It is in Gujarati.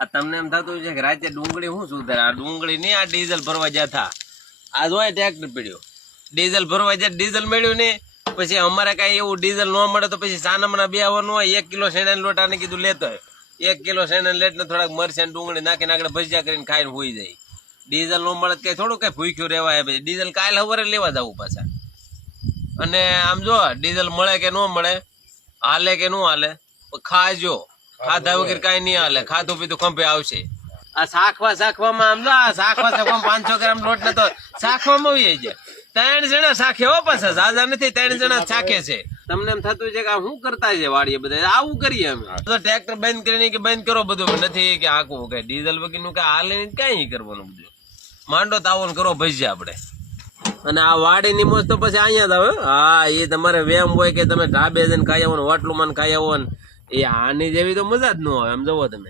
આ તમને એમ થતું છે કે રાતે ડુંગળી શું સુધારે? આ ડુંગળી નહીં, આ ડીઝલ ભરવા જતા આ જોય ટ્રેક્ટર પડ્યો, ડીઝલ ભરવા જાય, ડીઝલ મળ્યું ને પછી અમારે કઈ એવું ડીઝલ ન મળે તો પછી સાનમના બે આવવાનું હોય. 1 કિલો શેણાનો લોટ આને કીધું લેતો હોય, 1 કિલો શેણાનો લેટ ને થોડાક મરચાં ડુંગળી નાખીને આગળ ભજીયા કરીને ખાઈને હોઈ જાય. ડીઝલ ન મળે કઈ થોડું કઈ ભૂખ્યું રહેવાય. પછી ડીઝલ કાલ સવારે લેવા જવું પાછા. અને આમ જો ડીઝલ મળે કે ન મળે, હાલે કે ન હાલે, ખાજો, ખાધા વગર કઈ નહીં હાલે. ખાધું પીધું ખંભે આવશે. આ શાખવામાં આમ જો આ શાખવામાં 500 ગ્રામ લોટ ને તો શાખવામાં આવી જાય. 3 જણા શાખે હો, પાછા ઝાઝા નથી, 3 જણા શાખે છે. તમને એમ થતું છે કે આ શું કરતા છે વાડીએ બધા? આવું કરીએ અમે તો. ટ્રેક્ટર બંધ કરીને કે બંધ કરો બધું, નથી કે આખું કઈ ડીઝલ વગર નું કઈ હાલે કઈ કરવાનું બધું. માંડો તાવન કરો ભજીયા આપણે. અને આ વાડી ની મોજ તો પછી અહીંયા જ આવે. હા, એ તમારે વેમ હોય કે તમે ઢાબે જઈને ખાઈ આવો ને હોટલું માં ખાઈ આવો ને, એ આની જેવી તો મજા જ ન હોય. એમ જવો તમે.